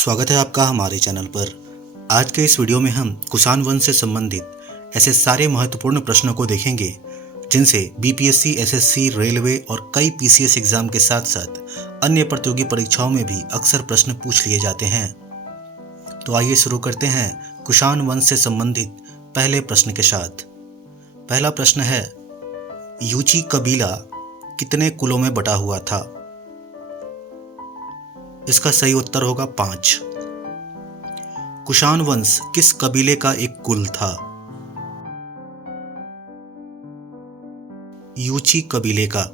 स्वागत है आपका हमारे चैनल पर। आज के इस वीडियो में हम कुषाण वंश से संबंधित ऐसे सारे महत्वपूर्ण प्रश्नों को देखेंगे जिनसे बीपीएससी, एसएससी, रेलवे और कई पीसीएस एग्जाम के साथ साथ अन्य प्रतियोगी परीक्षाओं में भी अक्सर प्रश्न पूछ लिए जाते हैं। तो आइए शुरू करते हैं कुषाण वंश से संबंधित पहले प्रश्न के साथ। पहला प्रश्न है, यूची कबीला कितने कुलों में बटा हुआ था? इसका सही उत्तर होगा 5। कुषाण वंश किस कबीले का एक कुल था? यूची कबीले का।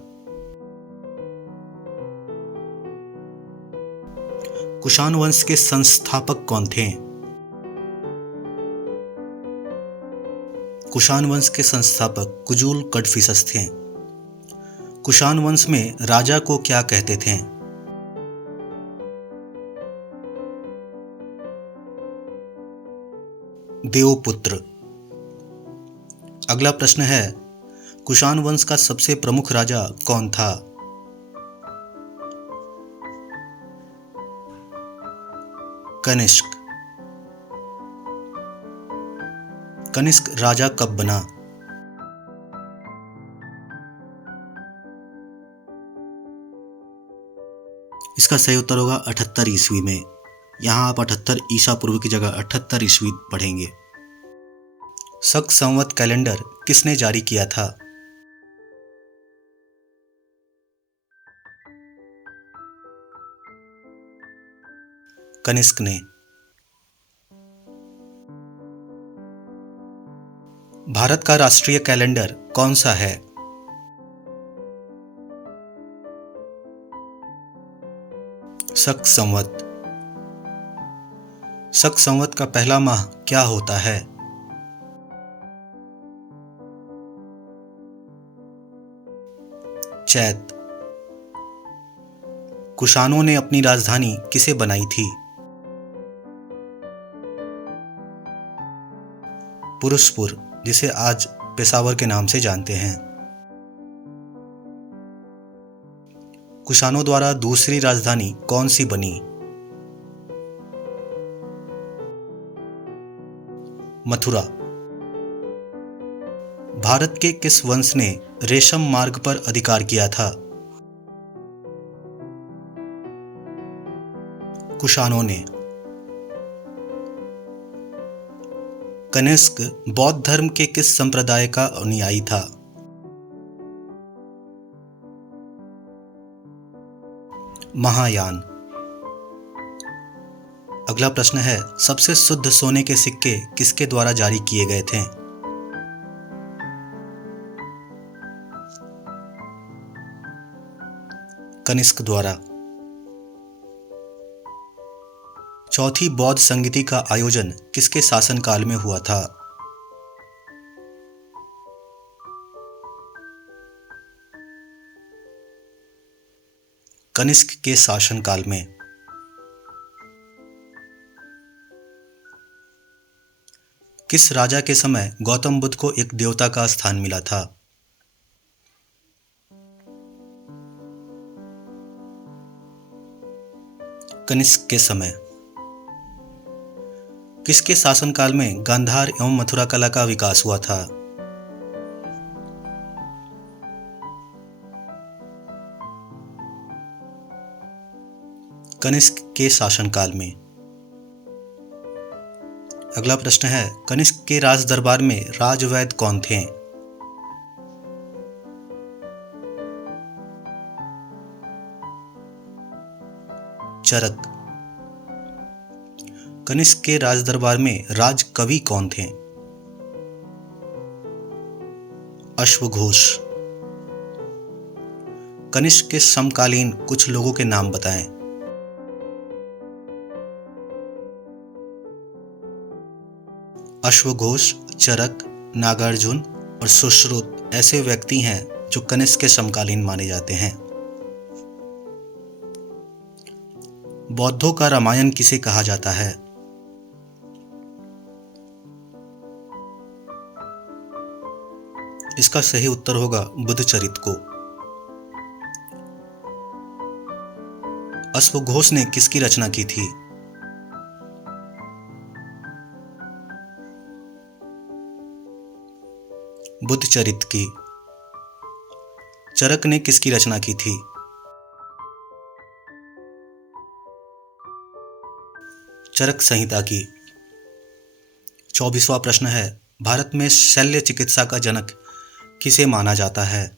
कुषाण वंश के संस्थापक कौन थे? कुषाण वंश के संस्थापक कुजुल कड़फिसस थे। कुषाण वंश में राजा को क्या कहते थे? देवपुत्र। अगला प्रश्न है, कुषाण वंश का सबसे प्रमुख राजा कौन था? कनिष्क। कनिष्क राजा कब बना? इसका सही उत्तर होगा 78 ईस्वी में। यहाँ आप 78 ईसा पूर्व की जगह 78 ईस्वी पढ़ेंगे। शक संवत कैलेंडर किसने जारी किया था? कनिष्क ने। भारत का राष्ट्रीय कैलेंडर कौन सा है? शक संवत। शक संवत का पहला माह क्या होता है? चैत। कुषाणों ने अपनी राजधानी किसे बनाई थी? पुरुषपुर, जिसे आज पेशावर के नाम से जानते हैं। कुषाणों द्वारा दूसरी राजधानी कौन सी बनी? मथुरा। भारत के किस वंश ने रेशम मार्ग पर अधिकार किया था? कुषाणों ने। कनिष्क बौद्ध धर्म के किस संप्रदाय का अनुयायी था? महायान। अगला प्रश्न है, सबसे शुद्ध सोने के सिक्के किसके द्वारा जारी किए गए थे? कनिष्क द्वारा। चौथी बौद्ध संगीति का आयोजन किसके शासनकाल में हुआ था? कनिष्क के शासनकाल में। किस राजा के समय गौतम बुद्ध को एक देवता का स्थान मिला था? कनिष्क के समय। किसके शासनकाल में गांधार एवं मथुरा कला का विकास हुआ था? कनिष्क के शासनकाल में। अगला प्रश्न है, कनिष्क के राज दरबार में राजवैद्य कौन थे? चरक। कनिष्क के राज दरबार में राज कवि कौन थे? अश्वघोष। कनिष्क के समकालीन कुछ लोगों के नाम बताएं। अश्वघोष, चरक, नागार्जुन और सुश्रुत ऐसे व्यक्ति हैं जो कनिष्क के समकालीन माने जाते हैं। बौद्धों का रामायण किसे कहा जाता है? इसका सही उत्तर होगा बुद्धचरित को। अश्वघोष ने किसकी रचना की थी? बुद्धचरित की। चरक ने किसकी रचना की थी? चरक संहिता की। 24वां प्रश्न है, भारत में शल्य चिकित्सा का जनक किसे माना जाता है?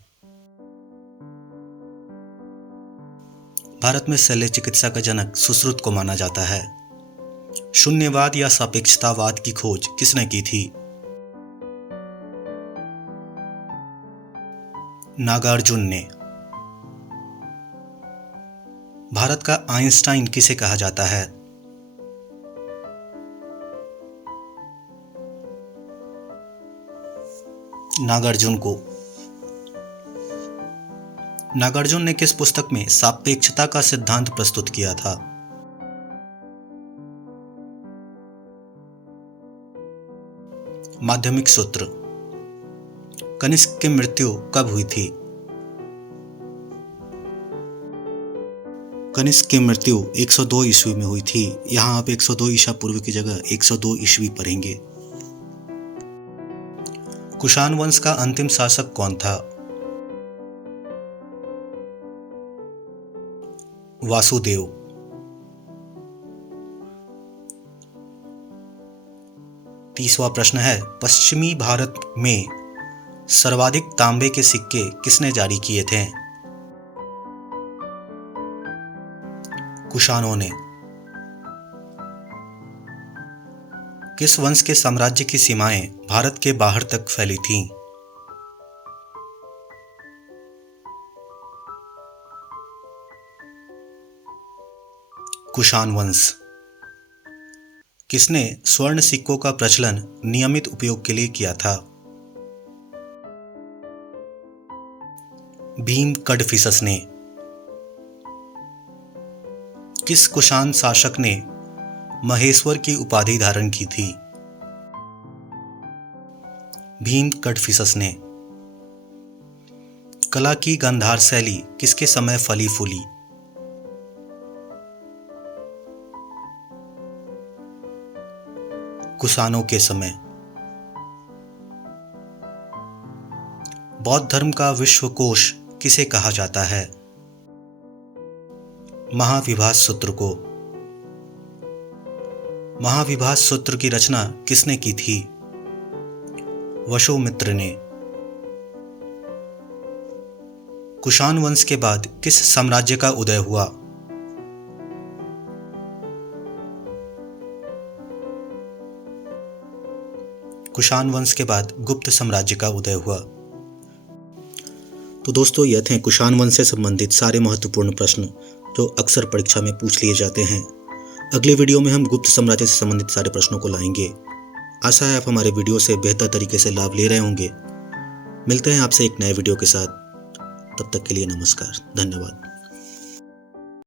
भारत में शल्य चिकित्सा का जनक सुश्रुत को माना जाता है। शून्यवाद या सापेक्षतावाद की खोज किसने की थी? नागार्जुन ने। भारत का आइंस्टाइन किसे कहा जाता है? नागार्जुन को। नागार्जुन ने किस पुस्तक में सापेक्षता का सिद्धांत प्रस्तुत किया था? माध्यमिक सूत्र। कनिष्क की मृत्यु कब हुई थी? कनिष्क की मृत्यु 102 ईस्वी में हुई थी। यहां आप 102 ईसा पूर्व की जगह 102 ईस्वी पढ़ेंगे। कुषाण वंश का अंतिम शासक कौन था? वासुदेव। तीसवां प्रश्न है, पश्चिमी भारत में सर्वाधिक तांबे के सिक्के किसने जारी किए थे? कुषाणों ने। किस वंश के साम्राज्य की सीमाएं भारत के बाहर तक फैली थीं? कुषाण वंश। किसने स्वर्ण सिक्कों का प्रचलन नियमित उपयोग के लिए किया था? भीम कडफिसस ने। किस कुषाण शासक ने महेश्वर की उपाधि धारण की थी? भीम कडफिसस ने। कला की गांधार शैली किसके समय फली फूली? कुषाणों के समय। बौद्ध धर्म का विश्वकोश किसे कहा जाता है? महाविभास सूत्र को। महाविभास सूत्र की रचना किसने की थी? वशोमित्र ने। कुषाण वंश के बाद किस साम्राज्य का उदय हुआ? कुषाण वंश के बाद गुप्त साम्राज्य का उदय हुआ। तो दोस्तों, यह थे कुषाण वंश से संबंधित सारे महत्वपूर्ण प्रश्न जो अक्सर परीक्षा में पूछ लिए जाते हैं। अगले वीडियो में हम गुप्त साम्राज्य से संबंधित सारे प्रश्नों को लाएंगे। आशा है आप हमारे वीडियो से बेहतर तरीके से लाभ ले रहे होंगे। मिलते हैं आपसे एक नए वीडियो के साथ। तब तक के लिए नमस्कार, धन्यवाद।